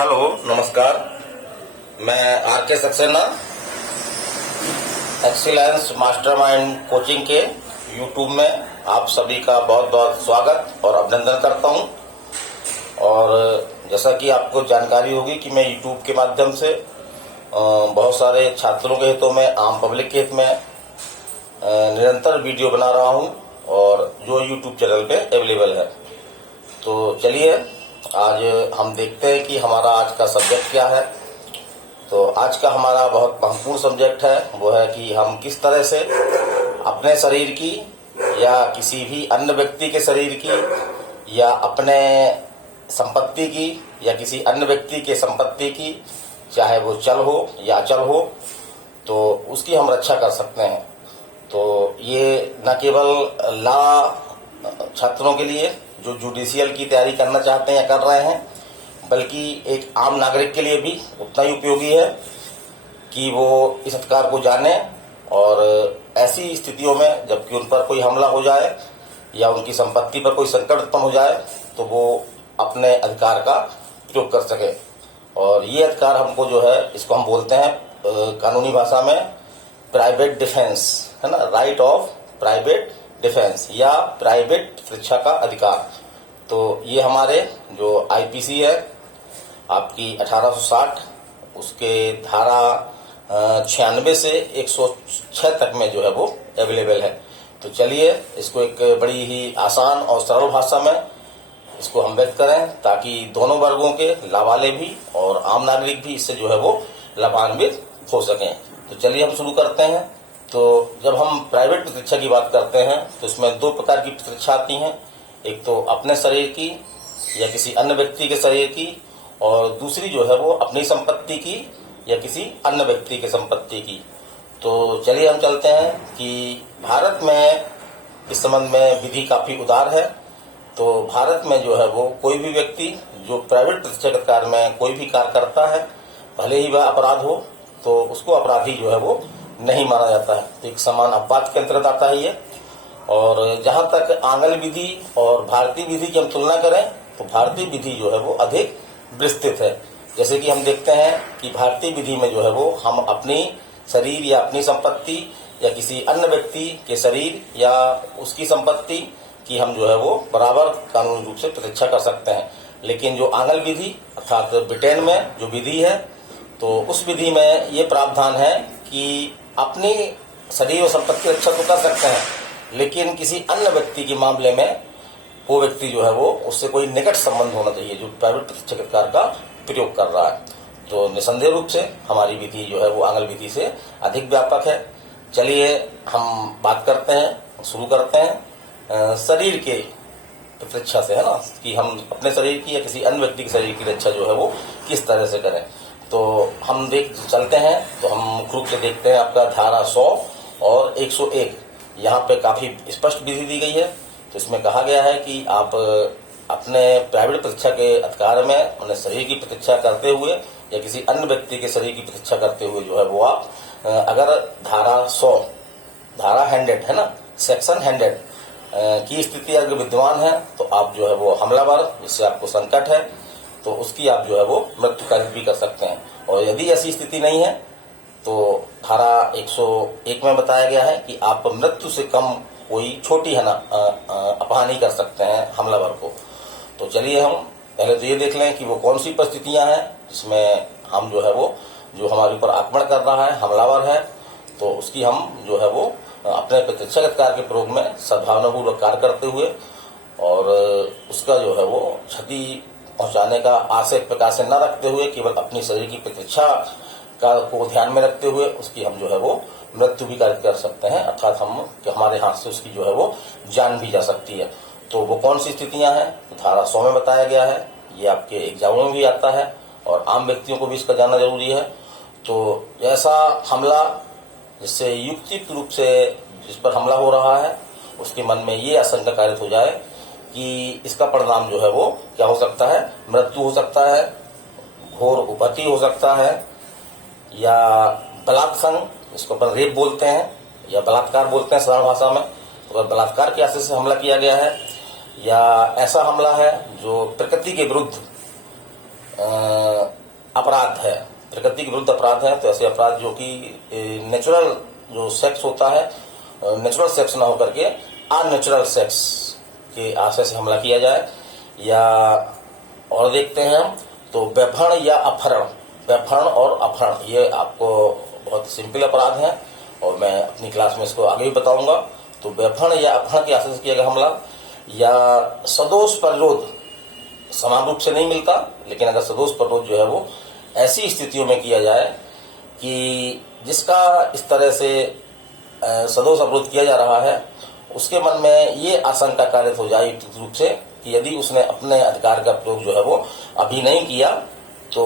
Hello, नमस्कार। मैं are के सक्सेना एक्सीलेंस मास्टरमाइंड कोचिंग के यूट्यूब में आप सभी का बहुत बहुत स्वागत और अभिनंदन करता हूं। और जैसा कि आपको जानकारी होगी कि मैं यूट्यूब के माध्यम से बहुत सारे छात्रों के हितों में, आम पब्लिक के हित में निरंतर वीडियो बना रहा हूं और जो यूट्यूब चैनल पे अवेलेबल है। तो चलिए आज हम देखते हैं कि हमारा आज का सब्जेक्ट क्या है। तो आज का हमारा बहुत महत्वपूर्ण सब्जेक्ट है, वो है कि हम किस तरह से अपने शरीर की या किसी भी अन्य व्यक्ति के शरीर की या अपने संपत्ति की या किसी अन्य व्यक्ति के संपत्ति की, चाहे वो चल हो या अचल हो, तो उसकी हम रक्षा कर सकते हैं। तो ये न केवल लॉ छात्रों के लिए जो जुडिशियल की तैयारी करना चाहते हैं या कर रहे हैं, बल्कि एक आम नागरिक के लिए भी उतना ही उपयोगी है कि वो इस अधिकार को जाने और ऐसी स्थितियों में जबकि उन पर कोई हमला हो जाए या उनकी संपत्ति पर कोई संकट उत्पन्न हो जाए तो वो अपने अधिकार का प्रयोग कर सके। और ये अधिकार हमको जो है, इसको हम बोलते हैं कानूनी भाषा में प्राइवेट डिफेंस, है ना, राइट ऑफ प्राइवेट डिफेंस या प्राइवेट सुरक्षा का अधिकार। तो ये हमारे जो आईपीसी है आपकी 1860, उसके धारा 96 से 106 तक में जो है वो अवेलेबल है। तो चलिए इसको एक बड़ी ही आसान और सरल भाषा में इसको हम व्यक्त करें ताकि दोनों वर्गों के लाभ वाले भी और आम नागरिक भी इससे जो है वो लाभान्वित हो सकें। तो चलिए हम शुरू करते हैं। तो जब हम प्राइवेट प्रतिरक्षा की बात करते हैं तो इसमें दो प्रकार की प्रतिरक्षा आती हैं। एक तो अपने शरीर की या किसी अन्य व्यक्ति के शरीर की, और दूसरी जो है वो अपनी संपत्ति की या किसी अन्य व्यक्ति के संपत्ति की। तो चलिए हम चलते हैं कि भारत में इस संबंध में विधि काफी उदार है। तो भारत में जो है वो कोई भी व्यक्ति जो प्राइवेट प्रतिरक्षा अधिकार में कोई भी कार्य करता है, भले ही वह अपराध हो, तो उसको अपराधी जो है वो नहीं माना जाता है। तो एक समान अपवाद के अंतर्गत आता है ये। और जहां तक आंग्ल विधि और भारतीय विधि की हम तुलना करें तो भारतीय विधि जो है वो अधिक विस्तृत है। जैसे कि हम देखते हैं कि भारतीय विधि में जो है वो हम अपनी शरीर या अपनी संपत्ति या किसी अन्य व्यक्ति के शरीर या उसकी संपत्ति की हम जो है वो बराबर कानूनी रूप से प्रतिरक्षा कर सकते हैं। लेकिन जो आंग्ल विधि अर्थात ब्रिटेन में जो विधि है, तो उस विधि में ये प्रावधान है कि अपनी शरीर और संपत्ति की रक्षा तो कर सकते हैं, लेकिन किसी अन्य व्यक्ति के मामले में वो व्यक्ति जो है वो उससे कोई निकट संबंध होना चाहिए जो प्राइवेट प्रतिरक्षा अधिकार का प्रयोग कर रहा है। तो निसंदेह रूप से हमारी विधि जो है वो आंग्ल विधि से अधिक व्यापक है। चलिए हम बात करते हैं, शुरू करते हैं शरीर के प्रतिरक्षा से, है ना, कि हम अपने शरीर की या किसी अन्य व्यक्ति के शरीर की रक्षा जो है वो किस तरह से करें। तो हम चलते हैं तो हम मुख्य रूप से देखते हैं आपका धारा 100 और 101, यहाँ पे काफी स्पष्ट विधि दी गई है। तो इसमें कहा गया है कि आप अपने प्राइवेट प्रतिरक्षा के अधिकार में अपने शरीर की प्रतिरक्षा करते हुए या किसी अन्य व्यक्ति के शरीर की प्रतिरक्षा करते हुए जो है वो आप अगर धारा 100, धारा 100 है ना, सेक्शन 100 की स्थिति अगर विद्यमान है तो आप जो है वो हमलावर, जिससे आपको संकट है, तो उसकी आप जो है वो मृत्यु कार्य भी कर सकते हैं। और यदि ऐसी स्थिति नहीं है तो धारा 101 में बताया गया है कि आप मृत्यु से कम कोई छोटी है ना अपहानि कर सकते हैं हमलावर को। तो चलिए हम पहले तो ये देख लें कि वो कौन सी परिस्थितियां हैं जिसमें हम जो है वो जो हमारे ऊपर आक्रमण कर रहा है, हमलावर है, तो उसकी हम जो है वो अपने प्रतिरक्षा अधिकार के प्रयोग में सद्भावनापूर्वक कार्य करते हुए और उसका जो है वो क्षति पहुंचाने का आशय प्रकार से न रखते हुए केवल अपनी शरीर की प्रतिरक्षा का को ध्यान में रखते हुए उसकी हम जो है वो मृत्यु भी कर सकते हैं, अर्थात हम कि हमारे हाथ से उसकी जो है वो जान भी जा सकती है। तो वो कौन सी स्थितियां हैं, तो धारा 100 में बताया गया है। ये आपके एग्जामों में भी आता है और आम व्यक्तियों को भी इसका जानना जरूरी है। तो ऐसा हमला जिससे युक्तियुक्त रूप से जिस पर हमला हो रहा है उसके मन में ये आशंका कारित हो जाए कि इसका परिणाम जो है वो क्या हो सकता है, मृत्यु हो सकता है, घोर उपहति हो सकता है, या बलात्संग, इसको अपन रेप बोलते हैं या बलात्कार बोलते हैं सरल भाषा में। तो अगर बलात्कार के आशय से हमला किया गया है या ऐसा हमला है जो प्रकृति के विरुद्ध अपराध है, प्रकृति के विरुद्ध अपराध है। तो ऐसे अपराध जो कि नेचुरल जो सेक्स होता है, नेचुरल सेक्स ना होकर के अननेचुरल सेक्स के आशय से हमला किया जाए। या और देखते हैं हम तो व्यभिचार या अपहरण, व्यभिचार और अपहरण ये आपको बहुत सिंपल अपराध है और मैं अपनी क्लास में इसको आगे भी बताऊंगा। तो व्यभिचार या अपहरण के आशय से किया गया हमला या सदोष प्रतिरोध समान रूप से नहीं मिलता, लेकिन अगर सदोष प्रतिरोध जो है वो ऐसी स्थितियों में किया जाए कि जिसका इस तरह से सदोष अवरोध किया जा रहा है, उसके मन में ये आशंका कारित हो जाए रूप से कि यदि उसने अपने अधिकार का प्रयोग जो है वो अभी नहीं किया तो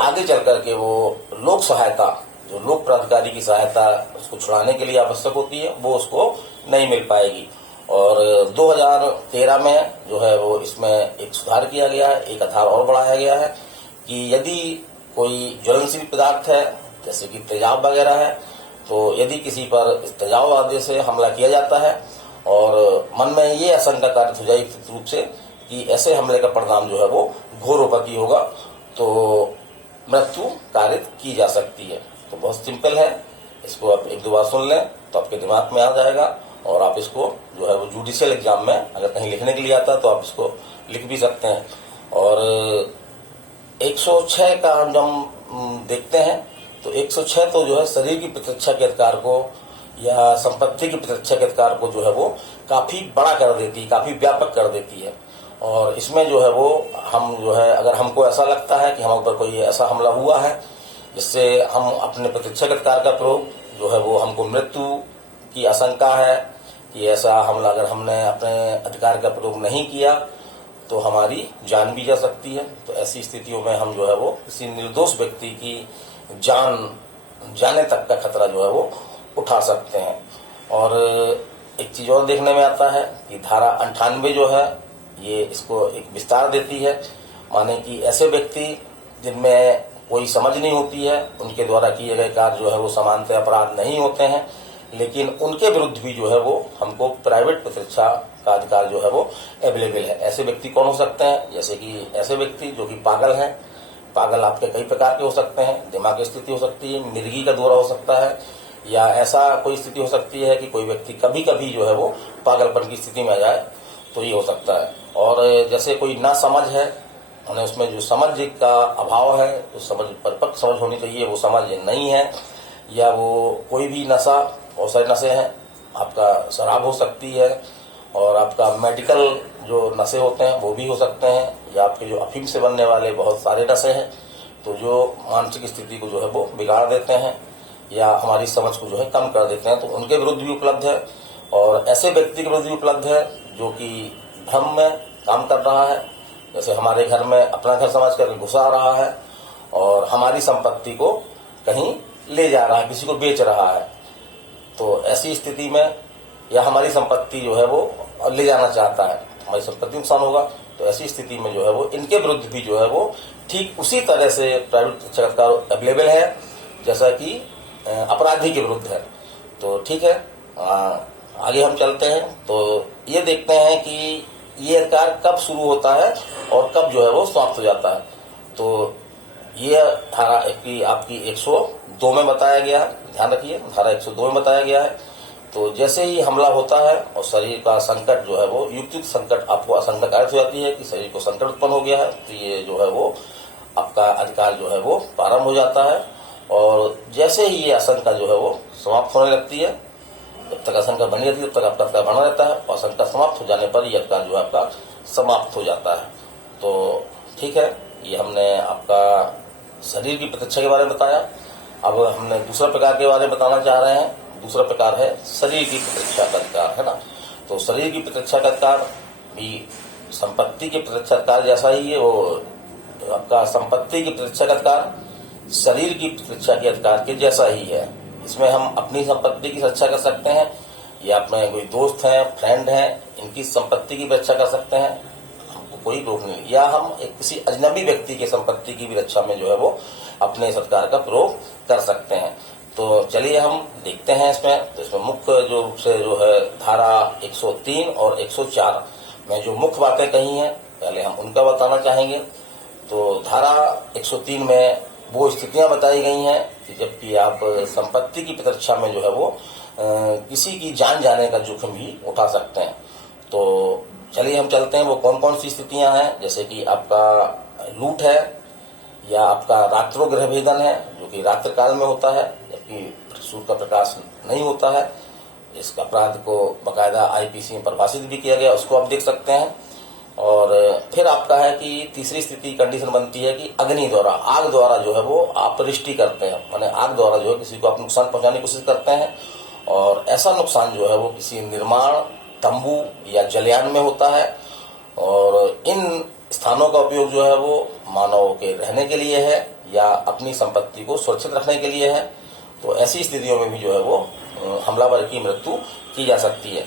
आगे चल करके वो लोक सहायता, जो लोक प्राधिकारी की सहायता उसको छुड़ाने के लिए आवश्यक होती है, वो उसको नहीं मिल पाएगी। और 2013 में जो है वो इसमें एक सुधार किया गया है, एक आधार और बढ़ाया गया है कि यदि कोई ज्वलनशील पदार्थ है जैसे कि तेजाब वगैरह है, तो यदि किसी पर इस तेजाब आदि से हमला किया जाता है और मन में ये आशंका कारित हो जाए रूप से कि ऐसे हमले का परिणाम जो है वो घोरोपति होगा, तो मृत्यु कारित की जा सकती है। तो बहुत सिंपल है, इसको आप एक दो बार सुन लें तो आपके दिमाग में आ जाएगा और आप इसको जो है वो जुडिशियल एग्जाम में अगर कहीं लिखने के लिए आता है तो आप इसको लिख भी सकते हैं। और 106 का जब हम देखते हैं तो 106 तो जो है शरीर की प्रतिरक्षा के अधिकार को या संपत्ति की प्रतिरक्षा के अधिकार को जो है वो काफी बड़ा कर देती है, काफी व्यापक कर देती है। और इसमें जो है वो हम जो है अगर हमको ऐसा लगता है कि हम ऊपर कोई ऐसा हमला हुआ है जिससे हम अपने प्रतिरक्षा के अधिकार का प्रयोग जो है वो हमको मृत्यु की आशंका है कि ऐसा हमला अगर हमने अपने अधिकार का प्रयोग नहीं किया तो हमारी जान भी जा सकती है। तो ऐसी स्थितियों में हम जो है वो किसी निर्दोष व्यक्ति की जान जाने तक का खतरा जो है वो उठा सकते हैं। और एक चीज और देखने में आता है कि धारा 98 जो है ये इसको एक विस्तार देती है, माने कि ऐसे व्यक्ति जिनमें कोई समझ नहीं होती है, उनके द्वारा किए गए कार्य जो है वो सामान्यतः अपराध नहीं होते हैं, लेकिन उनके विरुद्ध भी जो है वो हमको प्राइवेट प्रतिरक्षा का अधिकार जो है वो अवेलेबल है। ऐसे व्यक्ति कौन हो सकते हैं? जैसे कि ऐसे व्यक्ति जो कि पागल हैं, पागल आपके कई प्रकार के हो सकते हैं, दिमागी स्थिति हो सकती है, मिर्गी का दौरा हो सकता है, या ऐसा कोई स्थिति हो सकती है कि कोई व्यक्ति कभी कभी जो है वो पागलपन की स्थिति में आ जाए, तो ये हो सकता है। और जैसे कोई ना समझ है, उन्हें उसमें जो समझ का अभाव है, तो समझ परिपक्व समझ होनी चाहिए, वो समझ नहीं है, या वो कोई भी नशा, बहुत सारे नशे हैं, आपका शराब हो सकती है और आपका मेडिकल जो नशे होते हैं वो भी हो सकते हैं, या आपके जो अफीम से बनने वाले बहुत सारे नशे हैं, तो जो मानसिक स्थिति को जो है वो बिगाड़ देते हैं या हमारी समझ को जो है कम कर देते हैं, तो उनके विरुद्ध भी उपलब्ध है। और ऐसे व्यक्ति के विरुद्ध भी उपलब्ध है जो कि भ्रम में काम कर रहा है, जैसे हमारे घर में अपना घर समझ कर घुसा रहा है और हमारी संपत्ति को कहीं ले जा रहा है, किसी को बेच रहा है। तो ऐसी स्थिति में या हमारी संपत्ति जो है वो ले जाना चाहता है, हमारी संपत्ति नुकसान होगा। तो ऐसी स्थिति में जो है वो इनके विरुद्ध भी जो है वो ठीक उसी तरह से प्राइवेट प्रतिरक्षा अवेलेबल है जैसा कि अपराधी के विरुद्ध है। तो ठीक है, आगे हम चलते हैं। तो ये देखते हैं कि ये अधिकार कब शुरू होता है और कब जो है वो समाप्त हो जाता है। तो ये धारा आपकी 102 में बताया गया है, ध्यान रखिए, धारा 102 में बताया गया है। तो जैसे ही हमला होता है और शरीर का संकट जो है वो युक्त संकट, आपको आशंका कारित हो जाती है कि शरीर को संकट उत्पन्न हो गया है, तो ये जो है वो आपका अधिकार जो है वो प्रारंभ हो जाता है। और जैसे ही ये आशंका जो है वो समाप्त होने लगती है, जब तक आशंका बनी रहती है तब तक आपका अधिकार बना रहता है, और आशंका समाप्त हो जाने पर ये अधिकार जो है आपका समाप्त हो जाता है। तो ठीक है, ये हमने आपका शरीर की प्रतिरक्षा के बारे में बताया। अब हमने दूसरा प्रकार के बारे में बताना चाह रहे हैं। दूसरा प्रकार है शरीर की प्रतिरक्षा का अधिकार, है ना। तो शरीर की प्रतिरक्षा का अधिकार भी संपत्ति के प्रतिरक्षा अधिकार जैसा ही है, वो आपका संपत्ति की प्रतिरक्षा का अधिकार शरीर की प्रतिरक्षा के अधिकार के जैसा ही है। इसमें हम अपनी संपत्ति की रक्षा कर सकते हैं, या अपने कोई दोस्त हैं, फ्रेंड हैं, इनकी संपत्ति की रक्षा कर सकते हैं, हमको कोई रोक नहीं। या हम किसी अजनबी व्यक्ति की संपत्ति की भी रक्षा में जो है वो अपने इस अधिकार का प्रयोग कर सकते हैं। तो चलिए हम देखते हैं इसमें। तो इसमें मुख्य जो रूप से जो है धारा 103 और 104 में जो मुख्य बातें कही हैं, पहले हम उनका बताना चाहेंगे। तो धारा 103 में वो स्थितियां बताई गई हैं कि जबकि आप संपत्ति की प्रतिरक्षा में जो है वो किसी की जान जाने का जोखिम भी उठा सकते हैं। तो चलिए हम चलते हैं वो कौन कौन सी स्थितियां हैं, जैसे कि आपका लूट है, या आपका रात्रो गृह भेदन है जो कि रात्रि काल में होता है जबकि सूर्य का प्रकाश नहीं होता है। इस अपराध को बकायदा आईपीसी में परिभाषित भी किया गया, उसको आप देख सकते हैं। और फिर आपका है कि तीसरी स्थिति कंडीशन बनती है कि अग्नि द्वारा, आग द्वारा जो है वो आप रिष्टि करते हैं, माने आग द्वारा जो है किसी को आप नुकसान पहुंचाने की कोशिश करते हैं, और ऐसा नुकसान जो है वो किसी निर्माण, तंबू या जलयान में होता है। और इन स्थानों का उपयोग जो है वो मानव के रहने के लिए है या अपनी संपत्ति को सुरक्षित रखने के लिए है। तो ऐसी स्थितियों में भी जो है वो हमलावर की मृत्यु की जा सकती है।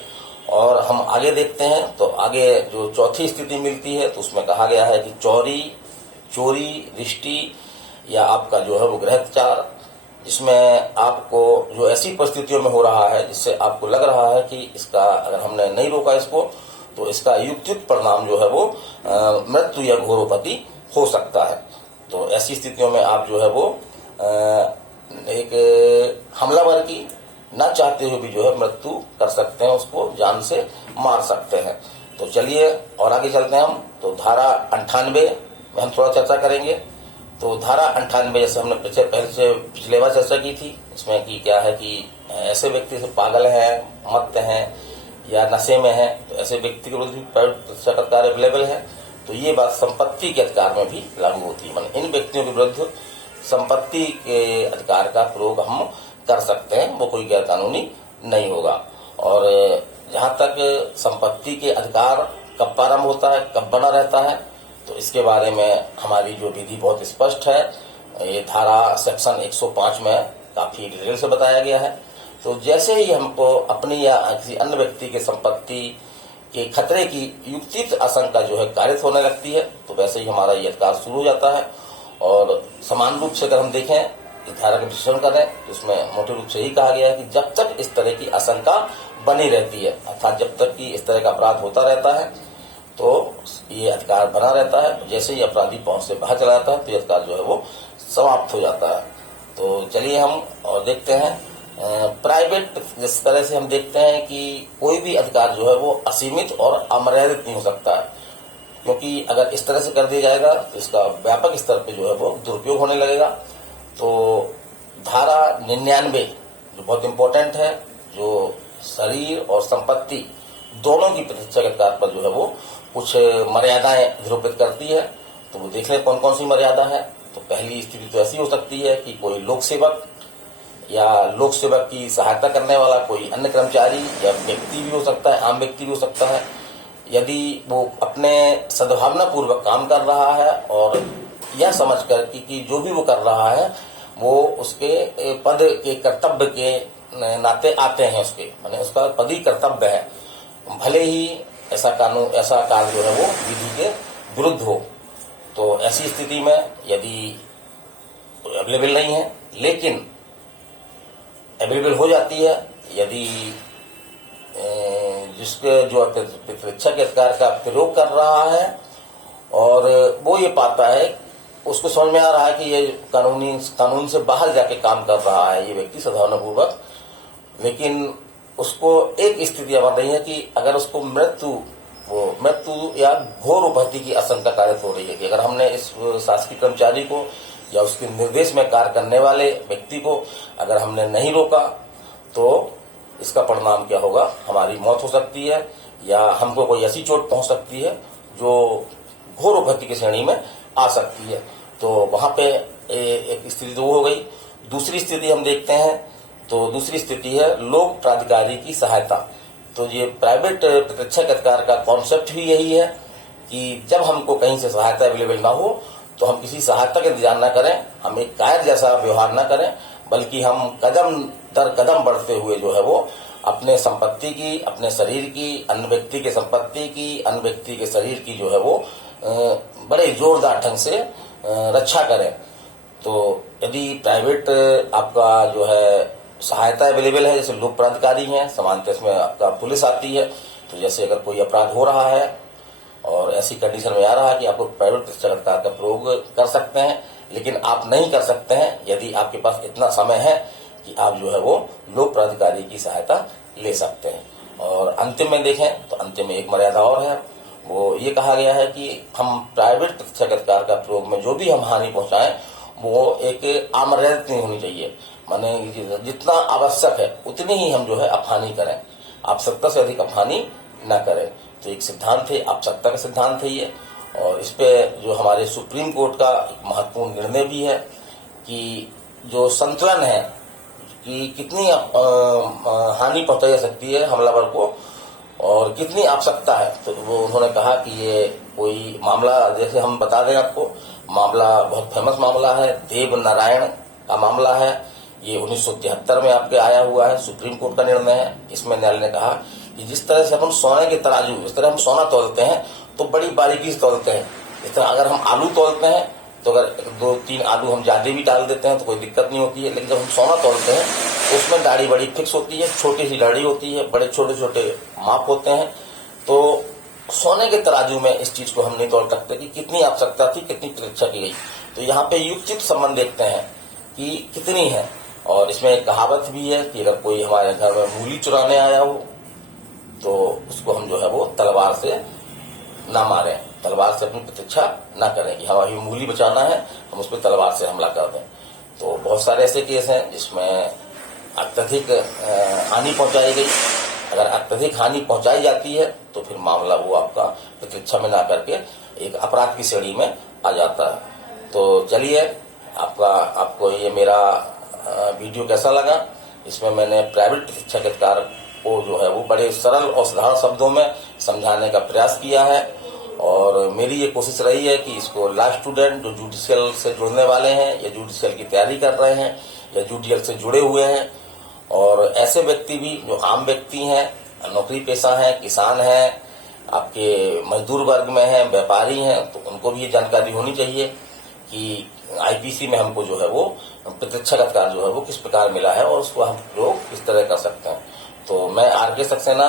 और हम आगे देखते हैं तो आगे जो चौथी स्थिति मिलती है तो उसमें कहा गया है कि चोरी, रिष्टि या आपका जो है वो गृहत्याचार, जिसमें आपको जो ऐसी परिस्थितियों में हो रहा है जिससे आपको लग रहा है कि इसका अगर हमने नहीं रोका इसको तो इसका युक्तियुक्त परिणाम जो है वो मृत्यु या घोरोपति हो सकता है। तो ऐसी स्थितियों में आप जो है वो एक हमलावर की न चाहते हुए भी जो है मृत्यु कर सकते हैं, उसको जान से मार सकते हैं। तो चलिए और आगे चलते हैं हम। तो धारा 98 में हम थोड़ा चर्चा करेंगे। तो धारा 98 जैसे हमने पिछले बार चर्चा की थी, इसमें कि क्या है कि ऐसे व्यक्ति से पागल हैं, मत्त हैं या नशे में है, तो ऐसे व्यक्ति के विरुद्ध भी प्रतिरक्षा अधिकार अवेलेबल है। तो ये बात संपत्ति के अधिकार में भी लागू होती है, इन व्यक्तियों के विरुद्ध संपत्ति के अधिकार का प्रयोग हम कर सकते हैं, वो कोई गैर कानूनी नहीं होगा। और जहां तक संपत्ति के अधिकार कब प्रारंभ होता है, कब बना रहता है, तो इसके बारे में हमारी जो विधि बहुत स्पष्ट है। ये धारा सेक्शन 105 में काफी डिटेल से बताया गया है। तो जैसे ही हमको अपनी या किसी अन्य व्यक्ति के संपत्ति के खतरे की युक्तियुक्त आशंका जो है कारित होने लगती है, तो वैसे ही हमारा ये अधिकार शुरू हो जाता है। और समान रूप से अगर हम देखें इस धारा का विश्लेषण करें तो इसमें मोटे रूप से ही कहा गया है कि जब तक इस तरह की आशंका बनी रहती है, अर्थात जब तक कि इस तरह का अपराध होता रहता है तो ये अधिकार बना रहता है। जैसे ही अपराधी पहुंच से बाहर चला जाता है तो ये अधिकार जो है वो समाप्त हो जाता है। तो चलिए हम और देखते हैं प्राइवेट, जिस तरह से हम देखते हैं कि कोई भी अधिकार जो है वो असीमित और अमर्यादित नहीं हो सकता है, क्योंकि अगर इस तरह से कर दिया जाएगा तो इसका व्यापक स्तर पे जो है वो दुरुपयोग होने लगेगा। तो धारा 99 जो बहुत इम्पोर्टेंट है, जो शरीर और संपत्ति दोनों की प्रतिरक्षा के अधिकार पर जो है वो कुछ मर्यादाएं निरूपित करती है। तो वो देख लें कौन कौन सी मर्यादा है। तो पहली स्थिति तो ऐसी हो सकती है कि कोई लोक सेवक या लोक सेवक की सहायता करने वाला कोई अन्य कर्मचारी या व्यक्ति भी हो सकता है, आम व्यक्ति भी हो सकता है, यदि वो अपने सद्भावना पूर्वक काम कर रहा है और यह समझकर कि जो भी वो कर रहा है वो उसके पद के कर्तव्य के नाते आते हैं, उसके माने उसका पदी कर्तव्य है, भले ही ऐसा कार्य जो है वो विधि के विरुद्ध हो। तो ऐसी स्थिति में यदि अवेलेबल नहीं है लेकिन अवेलेबल हो जाती है, यदि जिसके जो प्रतिरक्षा के अधिकार का प्रयोग कर रहा है और वो ये पाता है, उसको समझ में आ रहा है कि ये कानून से बाहर जाके काम कर रहा है ये व्यक्ति सद्भावनापूर्वक, लेकिन उसको एक स्थिति बन रही है कि अगर उसको मृत्यु या घोर उपहत्या की आशंका कारित हो रही है कि अगर हमने इस शासकीय कर्मचारी को या उसके निर्देश में कार्य करने वाले व्यक्ति को अगर हमने नहीं रोका तो इसका परिणाम क्या होगा, हमारी मौत हो सकती है या हमको कोई ऐसी चोट पहुंच सकती है जो घोर उपहत्या की श्रेणी में आ सकती है। तो वहां पे एक स्थिति तो हो गई। दूसरी स्थिति हम देखते हैं तो दूसरी स्थिति है लोक प्राधिकारी की सहायता। तो ये प्राइवेट प्रतिरक्षा के अधिकार का कॉन्सेप्ट भी यही है कि जब हमको कहीं से सहायता अवेलेबल ना हो तो हम किसी सहायता का इंतजार न करें, हम एक कायर जैसा व्यवहार न करें, बल्कि हम कदम दर कदम बढ़ते हुए जो है वो अपने संपत्ति की, अपने शरीर की, अन्य व्यक्ति के संपत्ति की, अन्य व्यक्ति के शरीर की जो है वो बड़े जोरदार ढंग से रक्षा करें। तो यदि प्राइवेट आपका जो है सहायता अवेलेबल है, जैसे लोक प्राधिकारी हैं, समानता इसमें आपका पुलिस आती है, तो जैसे अगर कोई अपराध हो रहा है और ऐसी कंडीशन में आ रहा है कि आपको प्राइवेट प्रत्यक्षाधिकार का प्रयोग कर सकते हैं, लेकिन आप नहीं कर सकते हैं यदि आपके पास इतना समय है कि आप जो है वो लोक प्राधिकारी की सहायता ले सकते हैं। और अंतिम में देखें तो अंतिम में एक मर्यादा और है, वो ये कहा गया है कि हम प्राइवेट प्रत्यक्षाधिकार का प्रयोग में जो भी हम हानि पहुंचाएं वो एक अमर्यादित नहीं होनी चाहिए, माने जितना आवश्यक है उतनी ही हम जो है अपहानि करें, आवश्यकता से अधिक अपहानि न करें। तो एक सिद्धांत है, आवश्यकता का सिद्धांत है ये। और इस पे जो हमारे सुप्रीम कोर्ट का एक महत्वपूर्ण निर्णय भी है कि जो संतुलन है कि कितनी हानि पहुंचाई जा सकती है हमलावर को और कितनी आवश्यकता है, तो वो उन्होंने कहा कि ये कोई मामला, जैसे हम बता दें आपको, मामला बहुत फेमस मामला है, देव नारायण का मामला है। ये 1973 में आपके आया हुआ है, सुप्रीम कोर्ट का निर्णय है। इसमें न्यायालय ने कहा कि जिस तरह से अपन सोने के तराजू, जिस तरह हम सोना तोलते हैं तो बड़ी बारीकी से तोलते हैं, इस तरह अगर हम आलू तोलते हैं तो अगर 2-3 आलू हम ज्यादा भी डाल देते हैं तो कोई दिक्कत नहीं होती है, लेकिन जब हम सोना तोलते हैं उसमें दाढ़ी बड़ी फिक्स होती है, छोटी सी दाढ़ी होती है, बड़े छोटे छोटे माप होते हैं। तो सोने के तराजू में इस चीज को हम नहीं तोल सकते कि कितनी आवश्यकता थी, कितनी प्रतीक्षा की गई। तो यहाँ पे युक्तिक संबंध देखते हैं कि कितनी है। और इसमें एक कहावत भी है कि अगर कोई हमारे घर में मूली चुराने आया हो तो उसको हम जो है वो तलवार से ना मारें, तलवार से अपनी प्रतीक्षा ना करें कि हमारी मूली बचाना है, हम उस पर तलवार से हमला कर दें। तो बहुत सारे ऐसे केस हैं जिसमें अत्यधिक हानि पहुंचाई गई। अगर अत्यधिक हानि पहुंचाई जाती है तो फिर मामला वो आपका प्रतीक्षा में ना करके एक अपराध की श्रेणी में आ जाता है। तो चलिए, आपको ये मेरा वीडियो कैसा लगा? इसमें मैंने प्राइवेट प्रत्यक्षाधिकार को जो है वो बड़े सरल और साधारण शब्दों में समझाने का प्रयास किया है। और मेरी ये कोशिश रही है कि इसको लॉ स्टूडेंट जो जुडिशियल से जुड़ने वाले हैं या जुडिशियल की तैयारी कर रहे हैं या जुडिशियल से जुड़े हुए हैं, और ऐसे व्यक्ति भी जो आम व्यक्ति हैं, नौकरी पेशा हैं, किसान हैं, आपके मजदूर वर्ग में हैं, व्यापारी हैं, तो उनको भी ये जानकारी होनी चाहिए कि आईपीसी में हमको जो है वो प्रत्यक्षाधिकार जो है वो किस प्रकार मिला है और उसको हम लोग किस तरह कर सकते हैं। तो मैं आर.के. सक्सेना,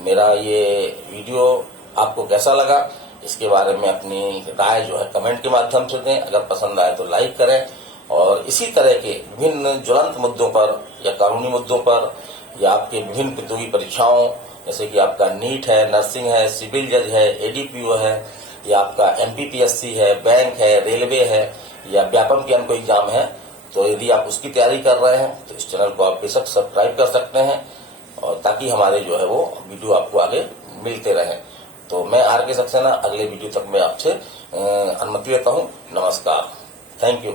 मेरा ये वीडियो आपको कैसा लगा इसके बारे में अपनी राय जो है कमेंट के माध्यम से दें। अगर पसंद आए तो लाइक करें, और इसी तरह के विभिन्न ज्वलंत मुद्दों पर या कानूनी मुद्दों पर या आपके विभिन्न प्रतियोगी परीक्षाओं, जैसे कि आपका नीट है, नर्सिंग है, सिविल जज है, एडीपीओ है, या आपका एमपीपीएससी है, बैंक है, रेलवे है, या व्यापम की कोई एग्जाम है, तो यदि आप उसकी तैयारी कर रहे हैं तो इस चैनल को आप बेशक सब्सक्राइब कर सकते हैं, और ताकि हमारे जो है वो वीडियो आपको आगे मिलते रहे। तो मैं आर.के. सक्सेना, अगले वीडियो तक मैं आपसे अनुमति लेता हूँ। नमस्कार, थैंक यू।